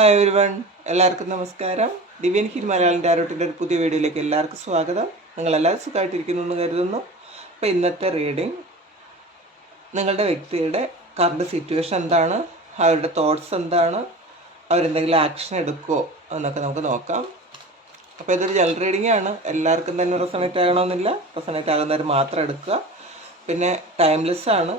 Hi every one എല്ലാവർക്കും നമസ്കാരം. ദിവ്യൻ hill Malayalam ഡയറോട്ടിന്റെ ഒരു പുതിയ വീഡിയോയിലേക്ക് എല്ലാവർക്കും സ്വാഗതം. നിങ്ങളെല്ലാവരും സുഖമായിട്ടിരിക്കുന്നു എന്ന് കരുതുന്നു. അപ്പോൾ ഇന്നത്തെ റീഡിംഗ് നിങ്ങളുടെ വ്യക്തിയുടെ കറണ്ട് സിറ്റുവേഷൻ എന്താണ്? അവരുടെ തോട്ട്സ് എന്താണ്? അവരെന്തെങ്കിലും ആക്ഷൻ എടുക്കുമോ എന്നൊക്കെ നമുക്ക് നോക്കാം. അപ്പോൾ ഇതൊരു ജനറൽ റീഡിംഗ് ആണ്. എല്ലാവർക്കും തന്നെ റെസണേറ്റ് ആകണമെന്നില്ല. റെസണേറ്റ് ആകുന്നവർ മാത്രം എടുക്കുക. പിന്നെ ടൈംലെസ് ആണ്.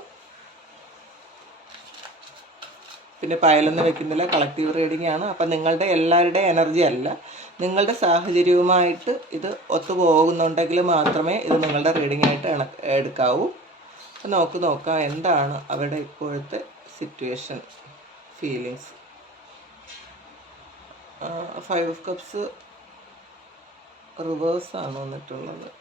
പിന്നെ പയലൊന്നും വെക്കുന്നില്ല. കളക്റ്റീവ് റീഡിംഗ് ആണ്. അപ്പം നിങ്ങളുടെ എല്ലാവരുടെ എനർജി അല്ല. നിങ്ങളുടെ സാഹചര്യവുമായിട്ട് ഇത് ഒത്തുപോകുന്നുണ്ടെങ്കിൽ മാത്രമേ ഇത് നിങ്ങളുടെ റീഡിംഗ് ആയിട്ട് എടുക്കാവൂ. അപ്പം നോക്ക് നോക്കാം എന്താണ് അവരുടെ ഇപ്പോഴത്തെ situation feelings five of cups reverse ആണ് വന്നിട്ടുള്ളത്.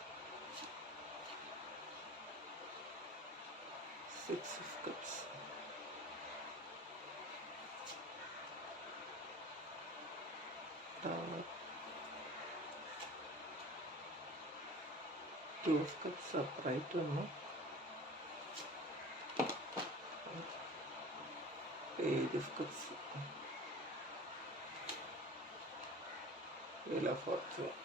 Two of Cups upright വന്നു Page of Cups. Wheel of Fortune.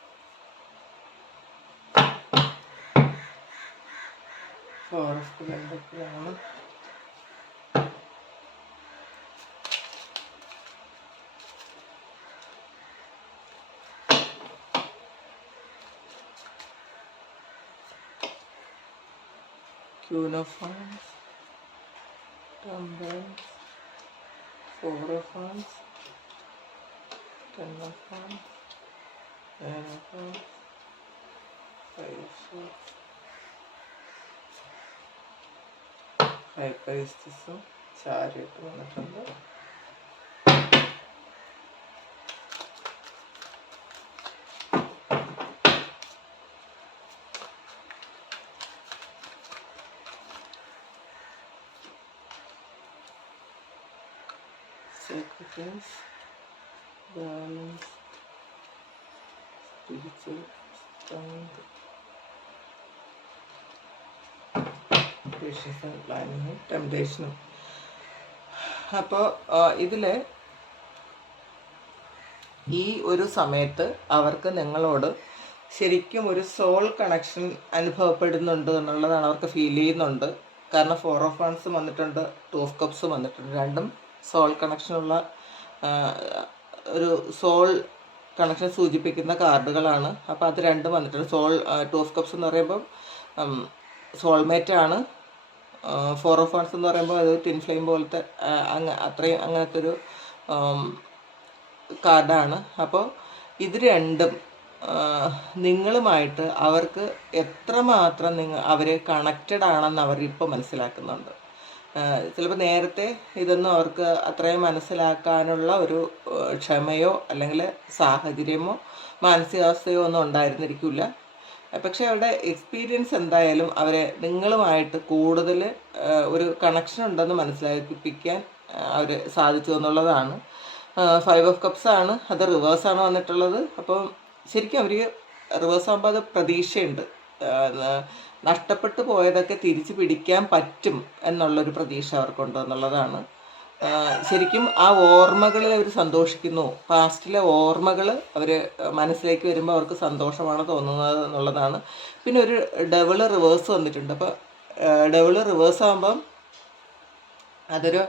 Queen of Wands. Temperance. Four of Wands. Ten of Wands. Nine of Wands. Five of Swords. ഹൈപ്പറിസ്റ്റിസും ചാരിയിട്ട് വന്നിട്ടുണ്ട് sacrifice, balance, spiritual strength, and planning, temptation. അപ്പോൾ ഇതിൽ ഈ ഒരു സമയത്ത് അവർക്ക് നിങ്ങളോട് ശരിക്കും ഒരു സോൾ കണക്ഷൻ അനുഭവപ്പെടുന്നുണ്ട് എന്നുള്ളതാണ് അവർക്ക് ഫീൽ ചെയ്യുന്നുണ്ട്. കാരണം ഫോർ ഓഫ് വൺസ് വന്നിട്ടുണ്ട് ടു ഓഫ് കപ്സ് വന്നിട്ടുണ്ട് രണ്ടും സോൾ കണക്ഷനുള്ള ഒരു സോൾ കണക്ഷൻ സൂചിപ്പിക്കുന്ന കാർഡുകളാണ്. അപ്പോൾ അത് രണ്ടും വന്നിട്ടുണ്ട്. സോൾ ടു ഓഫ് കപ്സ് എന്ന് പറയുമ്പം സോൾമേറ്റ് ആണ്. ഫോർ ഓഫ് വൺസ് എന്ന് പറയുമ്പോൾ അത് ടിൻ ഫ്ലെയിം പോലത്തെ അങ്ങ അത്രയും അങ്ങനത്തെ ഒരു കാർഡാണ്. അപ്പോൾ ഇത് രണ്ടും നിങ്ങളുമായിട്ട് അവർക്ക് എത്രമാത്രം നിങ്ങൾ അവർ കണക്റ്റഡ് ആണെന്ന് അവർ ഇപ്പോൾ മനസ്സിലാക്കുന്നുണ്ട്. ചിലപ്പോൾ നേരത്തെ ഇതൊന്നും അവർക്ക് അത്രയും മനസ്സിലാക്കാനുള്ള ഒരു ക്ഷമയോ അല്ലെങ്കിൽ സാഹചര്യമോ മാനസികാവസ്ഥയോ ഒന്നും ഉണ്ടായിരുന്നിരിക്കില്ല പക്ഷെ അവരുടെ എക്സ്പീരിയൻസ് എന്തായാലും അവരെ നിങ്ങളുമായിട്ട് കൂടുതൽ ഒരു കണക്ഷൻ ഉണ്ടെന്ന് മനസ്സിലാക്കിപ്പിക്കാൻ അവർ സാധിച്ചു എന്നുള്ളതാണ്. ഫൈവ് ഓഫ് കപ്സ് ആണ്. അത് റിവേഴ്സാണ് വന്നിട്ടുള്ളത്. അപ്പം ശരിക്കും അവർ റിവേഴ്സ് ആകുമ്പോൾ അത് പ്രതീക്ഷയുണ്ട്. നഷ്ടപ്പെട്ടു പോയതൊക്കെ തിരിച്ചു പിടിക്കാൻ പറ്റും എന്നുള്ളൊരു പ്രതീക്ഷ അവർക്കുണ്ട് എന്നുള്ളതാണ്. ശരിക്കും ആ ഓർമ്മകളിൽ അവർ സന്തോഷിക്കുന്നു. പാസ്റ്റിലെ ഓർമ്മകൾ അവർ മനസ്സിലേക്ക് വരുമ്പോൾ അവർക്ക് സന്തോഷമാണ് തോന്നുന്നത് എന്നുള്ളതാണ്. പിന്നെ ഒരു ഡബിൾ റിവേഴ്സ് വന്നിട്ടുണ്ട്. അപ്പോൾ ഡബിൾ റിവേഴ്സ് ആകുമ്പം അതൊരു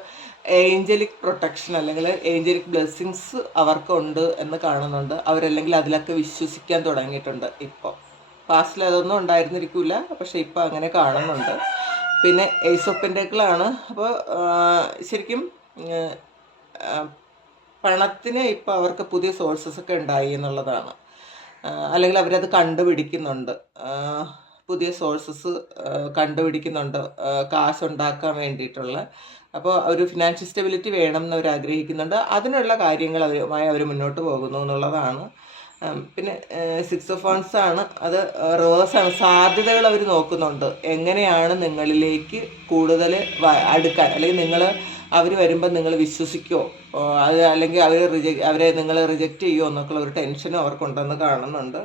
ഏഞ്ചലിക് പ്രൊട്ടക്ഷൻ അല്ലെങ്കിൽ ഏഞ്ചലിക് ബ്ലെസ്സിങ്സ് അവർക്കുണ്ട് എന്ന് കാണുന്നുണ്ട്. അവരല്ലെങ്കിൽ അതിലൊക്കെ വിശ്വസിക്കാൻ തുടങ്ങിയിട്ടുണ്ട് ഇപ്പോൾ പാസ്റ്റിൽ അതൊന്നും ഉണ്ടായിരുന്നിരിക്കില്ല പക്ഷെ ഇപ്പോൾ അങ്ങനെ കാണുന്നുണ്ട്. പിന്നെ എയ്സ് ഓഫ് പെന്റക്കിളാണ് അപ്പോൾ ശരിക്കും പണത്തിന് ഇപ്പോൾ അവർക്ക് പുതിയ സോഴ്സസ് ഒക്കെ ഉണ്ടായി എന്നുള്ളതാണ്. അല്ലെങ്കിൽ അവരത് കണ്ടുപിടിക്കുന്നുണ്ട്. പുതിയ സോഴ്സസ് കണ്ടുപിടിക്കുന്നുണ്ട്. കാശ് കാശുണ്ടാക്കാൻ വേണ്ടിയിട്ടുള്ള. അപ്പോൾ ഒരു ഫിനാൻഷ്യൽ സ്റ്റെബിലിറ്റി വേണം എന്ന് അവർ ആഗ്രഹിക്കുന്നുണ്ട്. അതിനുള്ള കാര്യങ്ങൾ അവരുമായി അവർ മുന്നോട്ട് പോകുന്നു എന്നുള്ളതാണ്. പിന്നെ സിക്സ് ഓഫ് വൺസ് ആണ്. അത് റിവേഴ്സ് ആണ് സാധ്യതകൾ അവർ നോക്കുന്നുണ്ട്. എങ്ങനെയാണ് നിങ്ങളിലേക്ക് കൂടുതൽ അടുക്കാൻ? അല്ലെങ്കിൽ നിങ്ങൾ അവർ വരുമ്പോൾ നിങ്ങൾ വിശ്വസിക്കുമോ അത് അല്ലെങ്കിൽ അവർ റിജക്ട് അവരെ നിങ്ങൾ റിജക്റ്റ് ചെയ്യുമോ എന്നൊക്കെയുള്ള ഒരു ടെൻഷനും അവർക്കുണ്ടെന്ന് കാണുന്നുണ്ട്.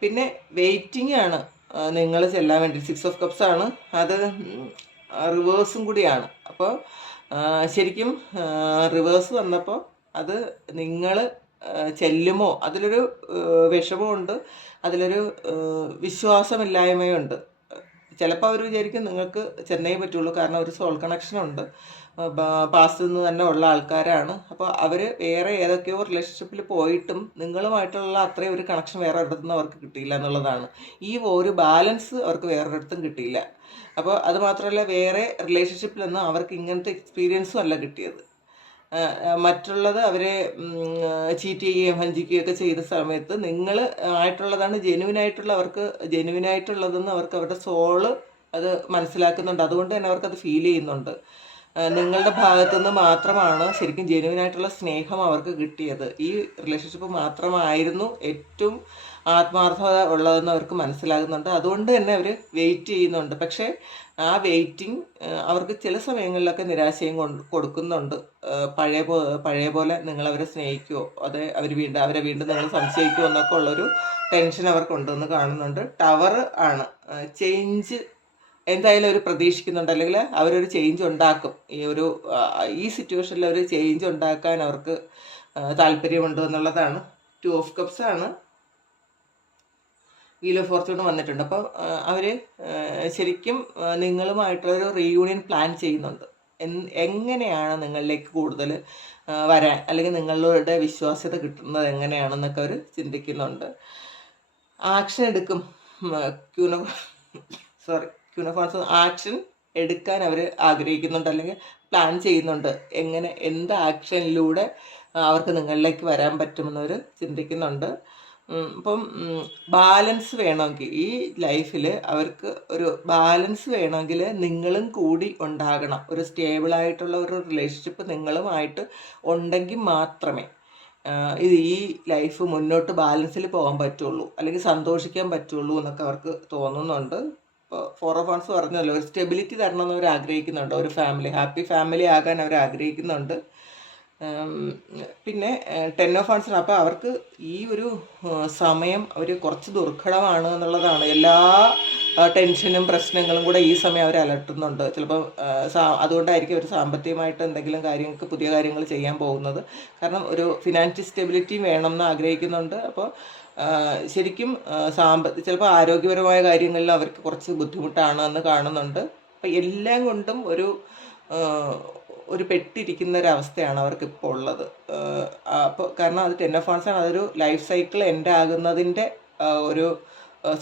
പിന്നെ വെയിറ്റിംഗ് ആണ്. നിങ്ങൾ ചെല്ലാൻ വേണ്ടി. സിക്സ് ഓഫ് കപ്സ് ആണ്. അത് റിവേഴ്സും കൂടിയാണ്. അപ്പോൾ ശരിക്കും റിവേഴ്സ് വന്നപ്പോൾ അത് നിങ്ങൾ ചെല്ലുമോ? അതിലൊരു വിഷമമുണ്ട്. അതിലൊരു വിശ്വാസമില്ലായ്മയുണ്ട്. ചിലപ്പോൾ അവർ വിചാരിക്കും നിങ്ങൾക്ക് ചെന്നൈ പറ്റുള്ളൂ. കാരണം ഒരു സോൾ കണക്ഷൻ ഉണ്ട് പാസ്റ്റിൽ നിന്ന് തന്നെ ഉള്ള ആൾക്കാരാണ്. അപ്പോൾ അവർ വേറെ ഏതൊക്കെയോ റിലേഷൻഷിപ്പിൽ പോയിട്ടും നിങ്ങളുമായിട്ടുള്ള അത്രയും ഒരു കണക്ഷൻ വേറെ ഒരിടത്തുനിന്ന് അവർക്ക് കിട്ടിയില്ല എന്നുള്ളതാണ്. ഈ ഒരു ബാലൻസ് അവർക്ക് വേറൊരിടത്തും കിട്ടിയില്ല. അപ്പോൾ അത് മാത്രമല്ല വേറെ റിലേഷൻഷിപ്പിലൊന്നും അവർക്ക് ഇങ്ങനത്തെ എക്സ്പീരിയൻസും അല്ല കിട്ടിയത്. മറ്റുള്ളത് അവരെ ചീറ്റ് ചെയ്യുകയും വഞ്ചിക്കുകയും ഒക്കെ ചെയ്ത സമയത്ത് നിങ്ങൾ ആയിട്ടുള്ളതാണ് ജെനുവിൻ ആയിട്ടുള്ള അവർക്ക് ജെനുവിൻ ആയിട്ടുള്ളതെന്ന് അവർക്ക് അവരുടെ സോൾ അത് മനസ്സിലാക്കുന്നുണ്ട്. അതുകൊണ്ട് തന്നെ അവർക്കത് ഫീൽ ചെയ്യുന്നുണ്ട്. നിങ്ങളുടെ ഭാഗത്തു നിന്ന് മാത്രമാണ് ശരിക്കും ജെനുവിൻ ആയിട്ടുള്ള സ്നേഹം അവർക്ക് കിട്ടിയത്. ഈ റിലേഷൻഷിപ്പ് മാത്രമായിരുന്നു ഏറ്റവും ആത്മാർത്ഥത ഉള്ളതെന്ന് അവർക്ക് മനസ്സിലാകുന്നുണ്ട്. അതുകൊണ്ട് തന്നെ അവർ വെയിറ്റ് ചെയ്യുന്നുണ്ട്. പക്ഷേ ആ വെയിറ്റിംഗ് അവർക്ക് ചില സമയങ്ങളിലൊക്കെ നിരാശയും കൊടുക്കുന്നുണ്ട്. പഴയ പോ പഴയ പോലെ നിങ്ങൾ അവരെ സ്നേഹിക്കുമോ അത് അവർ വീണ്ടും അവരെ വീണ്ടും നിങ്ങൾ സംശയിക്കുമോ എന്നൊക്കെ ഉള്ളൊരു ടെൻഷൻ അവർക്കുണ്ടെന്ന് കാണുന്നുണ്ട്. ടവർ ആണ്. ചേഞ്ച് എന്തായാലും അവർ പ്രതീക്ഷിക്കുന്നുണ്ട്. അല്ലെങ്കിൽ അവരൊരു ചേഞ്ച് ഉണ്ടാക്കും. ഈ ഒരു ഈ സിറ്റുവേഷനിൽ ഒരു ചേഞ്ച് ഉണ്ടാക്കാൻ അവർക്ക് താല്പര്യമുണ്ട് എന്നുള്ളതാണ്. ടു ഓഫ് കപ്സ് ആണ്. വീൽ ഓഫ് ഫോർച്യൂൺ വന്നിട്ടുണ്ട്. അപ്പോൾ അവർ ശരിക്കും നിങ്ങളുമായിട്ടുള്ളൊരു റീയൂണിയൻ പ്ലാൻ ചെയ്യുന്നുണ്ട്. എങ്ങനെയാണ് നിങ്ങളിലേക്ക് കൂടുതൽ വരാൻ അല്ലെങ്കിൽ നിങ്ങളുടെ വിശ്വാസ്യത കിട്ടുന്നത് എങ്ങനെയാണെന്നൊക്കെ അവർ ചിന്തിക്കുന്നുണ്ട്. ആക്ഷൻ എടുക്കും. ക്യൂനോ സോറി ക്യൂനോഫോൺസ് ആക്ഷൻ എടുക്കാൻ അവർ ആഗ്രഹിക്കുന്നുണ്ട് അല്ലെങ്കിൽ പ്ലാൻ ചെയ്യുന്നുണ്ട്. എങ്ങനെ എന്ത് ആക്ഷനിലൂടെ അവർക്ക് നിങ്ങളിലേക്ക് വരാൻ പറ്റുമെന്നവർ ചിന്തിക്കുന്നുണ്ട്. അപ്പം ബാലൻസ് വേണമെങ്കിൽ ഈ ലൈഫിൽ അവർക്ക് ഒരു ബാലൻസ് വേണമെങ്കിൽ നിങ്ങളും കൂടി ഉണ്ടാകണം. ഒരു സ്റ്റേബിളായിട്ടുള്ള ഒരു റിലേഷൻഷിപ്പ് നിങ്ങളുമായിട്ട് ഉണ്ടെങ്കിൽ മാത്രമേ ഇത് ഈ ലൈഫ് മുന്നോട്ട് ബാലൻസിൽ പോകാൻ പറ്റുള്ളൂ. അല്ലെങ്കിൽ സന്തോഷിക്കാൻ പറ്റുള്ളൂ എന്നൊക്കെ അവർക്ക് തോന്നുന്നുണ്ട്. ഫോർ ഓഫ് വൺസ് പറഞ്ഞല്ലോ ഒരു സ്റ്റെബിലിറ്റി തരണം എന്ന് അവർ ആഗ്രഹിക്കുന്നുണ്ട് ഒരു ഫാമിലി ഹാപ്പി ഫാമിലി ആകാൻ അവർ ആഗ്രഹിക്കുന്നുണ്ട്. പിന്നെ ടെൻ ഓഫ് ആൻസർ അപ്പോൾ അവർക്ക് ഈ ഒരു സമയം അവർ കുറച്ച് ദുർഘടമാണ് എന്നുള്ളതാണ്. എല്ലാ ടെൻഷനും പ്രശ്നങ്ങളും കൂടെ ഈ സമയം അവർ അലട്ടുന്നുണ്ട്. ചിലപ്പോൾ അതുകൊണ്ടായിരിക്കും അവർ സാമ്പത്തികമായിട്ട് എന്തെങ്കിലും കാര്യങ്ങൾക്ക് പുതിയ കാര്യങ്ങൾ ചെയ്യാൻ പോകുന്നത്. കാരണം ഒരു ഫിനാൻഷ്യൽ സ്റ്റെബിലിറ്റി വേണം എന്ന് ആഗ്രഹിക്കുന്നുണ്ട്. അപ്പോൾ ശരിക്കും സാമ്പത്തിക സാമ്പ ചിലപ്പോൾ ആരോഗ്യപരമായ കാര്യങ്ങളിൽ അവർക്ക് കുറച്ച് ബുദ്ധിമുട്ടാണ് എന്ന് കാണുന്നുണ്ട്. അപ്പോൾ എല്ലാം കൊണ്ടും ഒരു ഒരു പെട്ടിരിക്കുന്ന ഒരു അവസ്ഥയാണ് അവർക്ക് ഇപ്പോൾ ഉള്ളത് അപ്പോൾ കാരണം അത് ടെൻ ഓഫ് ആണ്. അതൊരു ലൈഫ് സൈക്കിൾ എൻഡ് ആകുന്നതിന്റെ ഒരു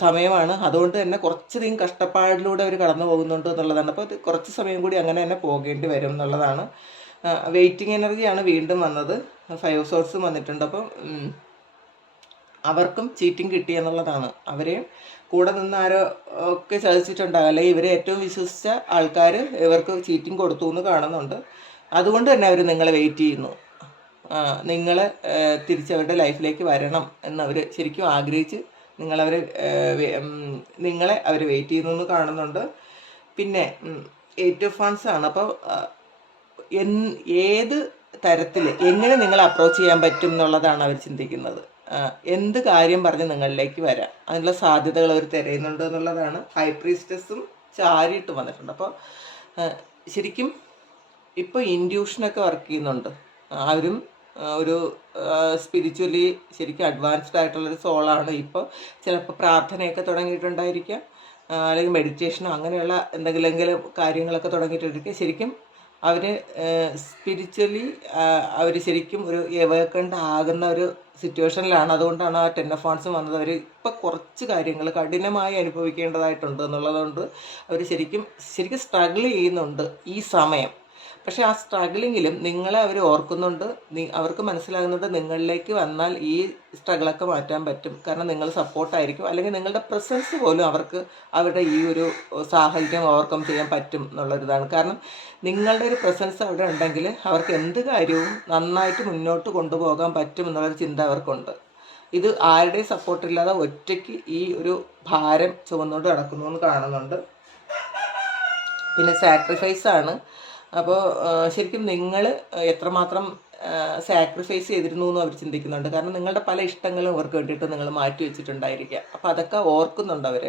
സമയമാണ്. അതുകൊണ്ട് തന്നെ കുറച്ചധികം കഷ്ടപ്പാടിലൂടെ അവർ കടന്നു പോകുന്നുണ്ട് എന്നുള്ളതാണ്. അപ്പോൾ കുറച്ച് സമയം കൂടി അങ്ങനെ തന്നെ പോകേണ്ടി വരും എന്നുള്ളതാണ്. വെയിറ്റിംഗ് എനർജിയാണ് വീണ്ടും വന്നത്. ഫൈവ് സോഴ്സും വന്നിട്ടുണ്ട്. അപ്പം അവർക്കും ചീറ്റിംഗ് കിട്ടി എന്നുള്ളതാണ്. അവരെയും കൂടെ നിന്ന് ആരോ ഒക്കെ ചതിച്ചിട്ടുണ്ടാകും. അല്ലെങ്കിൽ ഇവരെ ഏറ്റവും വിശ്വസിച്ച ആൾക്കാർ ഇവർക്ക് ചീറ്റിംഗ് കൊടുത്തു എന്ന് കാണുന്നുണ്ട്. അതുകൊണ്ട് തന്നെ അവർ നിങ്ങളെ വെയിറ്റ് ചെയ്യുന്നു. നിങ്ങൾ തിരിച്ചവരുടെ ലൈഫിലേക്ക് വരണം എന്നവർ ശരിക്കും ആഗ്രഹിച്ച് നിങ്ങളവരെ നിങ്ങളെ അവർ വെയിറ്റ് ചെയ്യുന്നു എന്ന് കാണുന്നുണ്ട്. പിന്നെ എയ്റ്റ് ഓഫ് ഫണ്ട്സ് ആണ്. അപ്പോൾ ഏത് തരത്തിൽ എങ്ങനെ നിങ്ങൾ അപ്രോച്ച് ചെയ്യാൻ പറ്റും എന്നുള്ളതാണ് അവർ ചിന്തിക്കുന്നത്. എന്ത് കാര്യം പറഞ്ഞ് നിങ്ങളിലേക്ക് വരാം? അതിനുള്ള സാധ്യതകൾ അവർ തിരയുന്നുണ്ട് എന്നുള്ളതാണ്. ഹൈ പ്രീസ്റ്റസും ചാരിയിട്ട് വന്നിട്ടുണ്ട്. അപ്പോൾ ശരിക്കും ഇപ്പോൾ ഇൻഡ്യൂഷനൊക്കെ വർക്ക് ചെയ്യുന്നുണ്ട്. അവരും ഒരു സ്പിരിച്വലി ശരിക്കും അഡ്വാൻസ്ഡ് ആയിട്ടുള്ള ആയിട്ടുള്ളൊരു സോളാണ് ഇപ്പോൾ ചിലപ്പോൾ പ്രാർത്ഥനയൊക്കെ തുടങ്ങിയിട്ടുണ്ടായിരിക്കാം. അല്ലെങ്കിൽ മെഡിറ്റേഷനോ അങ്ങനെയുള്ള എന്തെങ്കിലും കാര്യങ്ങളൊക്കെ തുടങ്ങിയിട്ടിരിക്കും. ശരിക്കും അവർ സ്പിരിച്വലി അവർ ശരിക്കും ഒരു എവേക്കണ്ട് ആകുന്ന ഒരു സിറ്റുവേഷനിലാണ് അതുകൊണ്ടാണ് ആ ടെൻ ഓഫ് വന്നത്. അവർ ഇപ്പം കുറച്ച് കാര്യങ്ങൾ കഠിനമായി അനുഭവിക്കേണ്ടതായിട്ടുണ്ട് എന്നുള്ളതുകൊണ്ട് അവർ ശരിക്കും ശരിക്കും സ്ട്രഗിൾ ചെയ്യുന്നുണ്ട് ഈ സമയം. പക്ഷേ ആ സ്ട്രഗിളിങ്ങിലും നിങ്ങളെ അവർ ഓർക്കുന്നുണ്ട്. അവർക്ക് മനസ്സിലാകുന്നുണ്ട് നിങ്ങളിലേക്ക് വന്നാൽ ഈ സ്ട്രഗിളൊക്കെ മാറ്റാൻ പറ്റും. കാരണം നിങ്ങൾ സപ്പോർട്ടായിരിക്കും അല്ലെങ്കിൽ നിങ്ങളുടെ പ്രസൻസ് പോലും അവർക്ക് അവരുടെ ഈ ഒരു സാഹചര്യം ഓവർകം ചെയ്യാൻ പറ്റും എന്നുള്ളൊരിതാണ്. കാരണം നിങ്ങളുടെ ഒരു പ്രസൻസ് അവിടെ ഉണ്ടെങ്കിൽ അവർക്ക് എന്ത് കാര്യവും നന്നായിട്ട് മുന്നോട്ട് കൊണ്ടുപോകാൻ പറ്റും എന്നുള്ളൊരു ചിന്ത അവർക്കുണ്ട്. ഇത് ആരുടെയും സപ്പോർട്ടില്ലാതെ ഒറ്റയ്ക്ക് ഈ ഒരു ഭാരം ചുമന്നുകൊണ്ട് നടക്കുന്നു എന്ന് കാണുന്നുണ്ട്. പിന്നെ സാക്രിഫൈസ് ആണ്. അപ്പോൾ ശരിക്കും നിങ്ങൾ എത്രമാത്രം സാക്രിഫൈസ് ചെയ്തിരുന്നു എന്ന് അവർ ചിന്തിക്കുന്നുണ്ട്. കാരണം നിങ്ങളുടെ പല ഇഷ്ടങ്ങളും അവർക്ക് വേണ്ടിയിട്ട് നിങ്ങൾ മാറ്റി വെച്ചിട്ടുണ്ടായിരിക്കുക. അപ്പോൾ അതൊക്കെ ഓർക്കുന്നുണ്ട് അവർ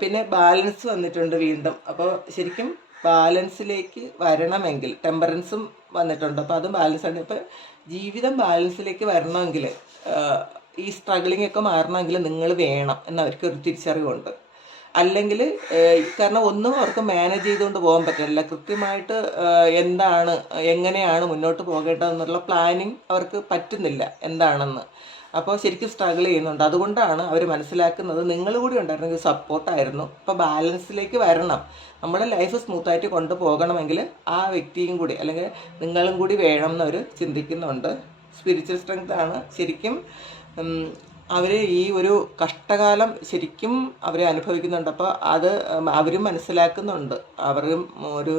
പിന്നെ ബാലൻസ് വന്നിട്ടുണ്ട് വീണ്ടും. അപ്പോൾ ശരിക്കും ബാലൻസിലേക്ക് വരണമെങ്കിൽ ടെമ്പറൻസും വന്നിട്ടുണ്ട്. അപ്പോൾ അതും ബാലൻസ് ആണ്. ഇപ്പോൾ ജീവിതം ബാലൻസിലേക്ക് വരണമെങ്കിൽ ഈ സ്ട്രഗിളിംഗ് ഒക്കെ മാറണമെങ്കിൽ നിങ്ങൾ വേണം എന്നവർക്ക് ഒരു തിരിച്ചറിവുണ്ട്. അല്ലെങ്കിൽ കാരണം ഒന്നും അവർക്ക് മാനേജ് ചെയ്തുകൊണ്ട് പോകാൻ പറ്റില്ല. കൃത്യമായിട്ട് എന്താണ് എങ്ങനെയാണ് മുന്നോട്ട് പോകേണ്ടതെന്നുള്ള പ്ലാനിങ് അവർക്ക് പറ്റുന്നില്ല എന്താണെന്ന്. അപ്പോൾ ശരിക്കും സ്ട്രഗിൾ ചെയ്യുന്നുണ്ട്. അതുകൊണ്ടാണ് അവർ മനസ്സിലാക്കുന്നത് നിങ്ങൾ കൂടി ഉണ്ടായിരുന്നെങ്കിൽ സപ്പോർട്ടായിരുന്നു അപ്പോൾ ബാലൻസിലേക്ക് വരണം. നമ്മുടെ ലൈഫ് സ്മൂത്തായിട്ട് കൊണ്ടുപോകണമെങ്കിൽ ആ വ്യക്തിയും കൂടി അല്ലെങ്കിൽ നിങ്ങളും കൂടി വേണം എന്നവർ ചിന്തിക്കുന്നുണ്ട്. സ്പിരിച്വൽ സ്ട്രെങ്ത് ആണ് ശരിക്കും അവർ ഈ ഒരു കഷ്ടകാലം ശരിക്കും അവർ അനുഭവിക്കുന്നുണ്ട്. അപ്പോൾ അത് അവരും മനസ്സിലാക്കുന്നുണ്ട്. അവരും ഒരു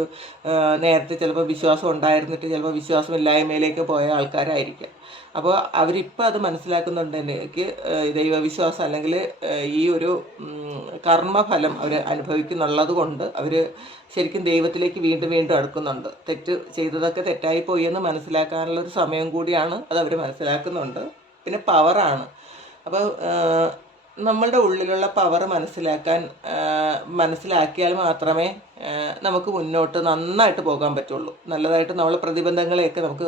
നേരത്തെ ചിലപ്പോൾ വിശ്വാസം ഉണ്ടായിരുന്നിട്ട് ചിലപ്പോൾ വിശ്വാസം വിശ്വാസമില്ലായ്മയിലേക്ക് പോയ ആൾക്കാരായിരിക്കും. അപ്പോൾ അവരിപ്പോൾ അത് മനസ്സിലാക്കുന്നുണ്ട് എനിക്ക് ദൈവവിശ്വാസം അല്ലെങ്കിൽ ഈ ഒരു കർമ്മഫലം അവർ അനുഭവിക്കുന്നുള്ളത് കൊണ്ട് അവർ ശരിക്കും ദൈവത്തിലേക്ക് വീണ്ടും വീണ്ടും അടുക്കുന്നുണ്ട്. തെറ്റ് ചെയ്തതൊക്കെ തെറ്റായി പോയി എന്ന് മനസ്സിലാക്കാനുള്ള ഒരു സമയം കൂടിയാണ് അത് അവർ മനസ്സിലാക്കുന്നുണ്ട്. പിന്നെ പവറാണ് അപ്പോൾ നമ്മളുടെ ഉള്ളിലുള്ള പവർ മനസ്സിലാക്കാൻ മനസ്സിലാക്കിയാൽ മാത്രമേ നമുക്ക് മുന്നോട്ട് നന്നായിട്ട് പോകാൻ പറ്റുള്ളൂ. നല്ലതായിട്ട് നമ്മളെ പ്രതിബന്ധങ്ങളെയൊക്കെ നമുക്ക്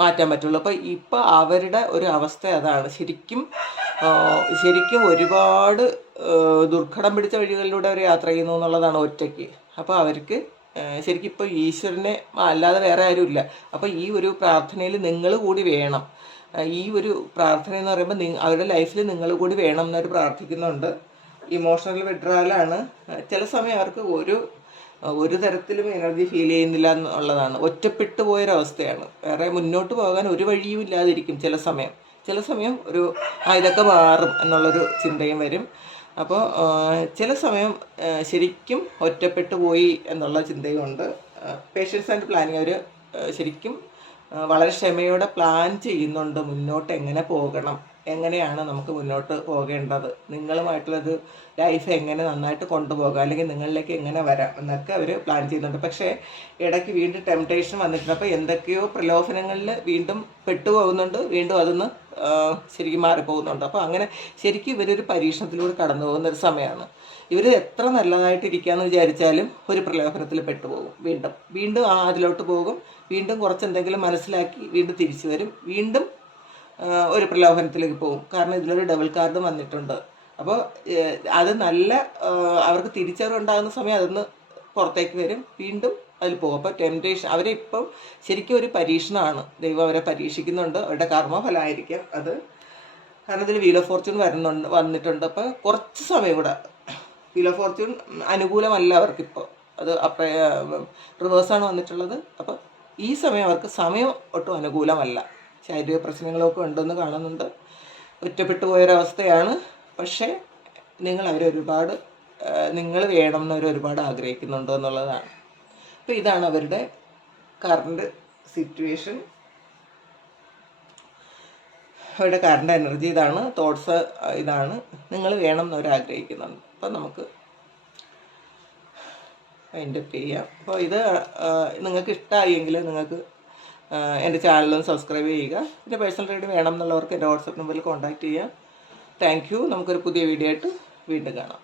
മാറ്റാൻ പറ്റുള്ളൂ. അപ്പോൾ ഇപ്പോൾ അവരുടെ ഒരു അവസ്ഥ അതാണ്. ശരിക്കും ശരിക്കും ഒരുപാട് ദുർഘടം പിടിച്ച വഴികളിലൂടെ അവർ യാത്ര ചെയ്യുന്നു എന്നുള്ളതാണ് ഒറ്റയ്ക്ക്. അപ്പോൾ അവർക്ക് ശരിക്കും ഇപ്പോൾ ഈശ്വരനെ അല്ലാതെ വേറെ ആരുമില്ല. അപ്പോൾ ഈ ഒരു പ്രാർത്ഥനയിൽ നിങ്ങൾ കൂടി വേണം. ഈ ഒരു പ്രാർത്ഥന എന്ന് പറയുമ്പോൾ അവരുടെ ലൈഫിൽ നിങ്ങൾ കൂടി വേണം എന്നവർ പ്രാർത്ഥിക്കുന്നുണ്ട്. ഇമോഷണൽ വിഡ്രാലാണ് ചില സമയം അവർക്ക് ഒരു ഒരു തരത്തിലും എനർജി ഫീൽ ചെയ്യുന്നില്ല എന്നുള്ളതാണ്. ഒറ്റപ്പെട്ടു പോയൊരവസ്ഥയാണ്. വേറെ മുന്നോട്ട് പോകാൻ ഒരു വഴിയും ഇല്ലാതിരിക്കും ചില സമയം. ചില സമയം ഒരു ആ ഇതൊക്കെ മാറും എന്നുള്ളൊരു ചിന്തയും വരും. അപ്പോൾ ചില സമയം ശരിക്കും ഒറ്റപ്പെട്ടു പോയി എന്നുള്ള ചിന്തയുമുണ്ട് പേഷ്യൻസ് ആൻഡ് പ്ലാനിങ് അവർ ശരിക്കും വളരെ ക്ഷമയോടെ പ്ലാൻ ചെയ്യുന്നുണ്ട്. മുന്നോട്ട് എങ്ങനെ പോകണം? എങ്ങനെയാണ് നമുക്ക് മുന്നോട്ട് പോകേണ്ടത്? നിങ്ങളുമായിട്ടുള്ളൊരു ലൈഫ് എങ്ങനെ നന്നായിട്ട് കൊണ്ടുപോകാം? അല്ലെങ്കിൽ നിങ്ങളിലേക്ക് എങ്ങനെ വരാം? എന്നൊക്കെ അവർ പ്ലാൻ ചെയ്യുന്നുണ്ട്. പക്ഷേ ഇടയ്ക്ക് വീണ്ടും ടെംപ്ടേഷൻ വന്നിട്ടുണ്ട്. അപ്പോൾ എന്തൊക്കെയോ പ്രലോഭനങ്ങളിൽ വീണ്ടും പെട്ടുപോകുന്നുണ്ട്. വീണ്ടും അതൊന്ന് ശരിക്കും മാറിപ്പോകുന്നുണ്ട്. അപ്പോൾ അങ്ങനെ ശരിക്കും ഇവരൊരു പരീക്ഷണത്തിലൂടെ കടന്നു പോകുന്ന ഒരു സമയമാണ്. ഇവർ എത്ര നല്ലതായിട്ട് ഇരിക്കാന്ന് വിചാരിച്ചാലും ഒരു പ്രലോഭനത്തിൽ പെട്ടുപോകും. വീണ്ടും വീണ്ടും ആ അതിലോട്ട് പോകും. വീണ്ടും കുറച്ച് എന്തെങ്കിലും മനസ്സിലാക്കി വീണ്ടും തിരിച്ചു വരും. വീണ്ടും ഒരു പ്രലോഭനത്തിലേക്ക് പോകും. കാരണം ഇതിലൊരു ഡബിൾ കാർഡും വന്നിട്ടുണ്ട് അപ്പോൾ അത് നല്ല അവർക്ക് തിരിച്ചറിവുണ്ടാകുന്ന സമയം അതൊന്ന് പുറത്തേക്ക് വരും. വീണ്ടും അതിൽ പോകും. അപ്പോൾ ടെംപ്റ്റേഷൻ അവരെ ഇപ്പം ശരിക്കും ഒരു പരീക്ഷണമാണ്. ദൈവം അവരെ പരീക്ഷിക്കുന്നുണ്ട്. അവരുടെ കർമ്മഫലമായിരിക്കും അത്. കാരണം ഇതിൽ വീൽ ഓഫ് ഫോർച്യൂൺ വരുന്നുണ്ട് വന്നിട്ടുണ്ട്. അപ്പോൾ കുറച്ച് സമയം കൂടെ. വീൽ ഓഫ് ഫോർച്യൂൺ അനുകൂലമല്ല അവർക്കിപ്പോൾ അത് റിവേഴ്സാണ് വന്നിട്ടുള്ളത്. അപ്പോൾ ഈ സമയം അവർക്ക് സമയം ഒട്ടും അനുകൂലമല്ല. ശാരീരിക പ്രശ്നങ്ങളൊക്കെ ഉണ്ടെന്ന് കാണുന്നുണ്ട്. ഒറ്റപ്പെട്ടു പോയൊരവസ്ഥയാണ്. പക്ഷേ നിങ്ങൾ അവരൊരുപാട് നിങ്ങൾ വേണം എന്നവർ ഒരുപാട് ആഗ്രഹിക്കുന്നുണ്ട് എന്നുള്ളതാണ്. അപ്പോൾ ഇതാണ് അവരുടെ കറണ്ട് സിറ്റുവേഷൻ അവരുടെ കറണ്ട് എനർജി ഇതാണ് തോട്ട്സ് ഇതാണ്. നിങ്ങൾ വേണം എന്നവർ ആഗ്രഹിക്കുന്നുണ്ട്. അപ്പം നമുക്ക് അതിന്റെ ചെയ്യാം. അപ്പോൾ ഇത് നിങ്ങൾക്ക് ഇഷ്ടമായെങ്കിൽ നിങ്ങൾക്ക് എന്റെ ചാനലും സബ്സ്ക്രൈബ് ചെയ്യുക. എന്റെ പേഴ്സണൽ റീഡ് വേണം എന്നുള്ളവർക്ക് എന്റെ വാട്സപ്പ് നമ്പറിൽ കോൺടാക്റ്റ് ചെയ്യുക താങ്ക് യു നമുക്കൊരു പുതിയ വീഡിയോ ആയിട്ട് വീണ്ടും കാണാം.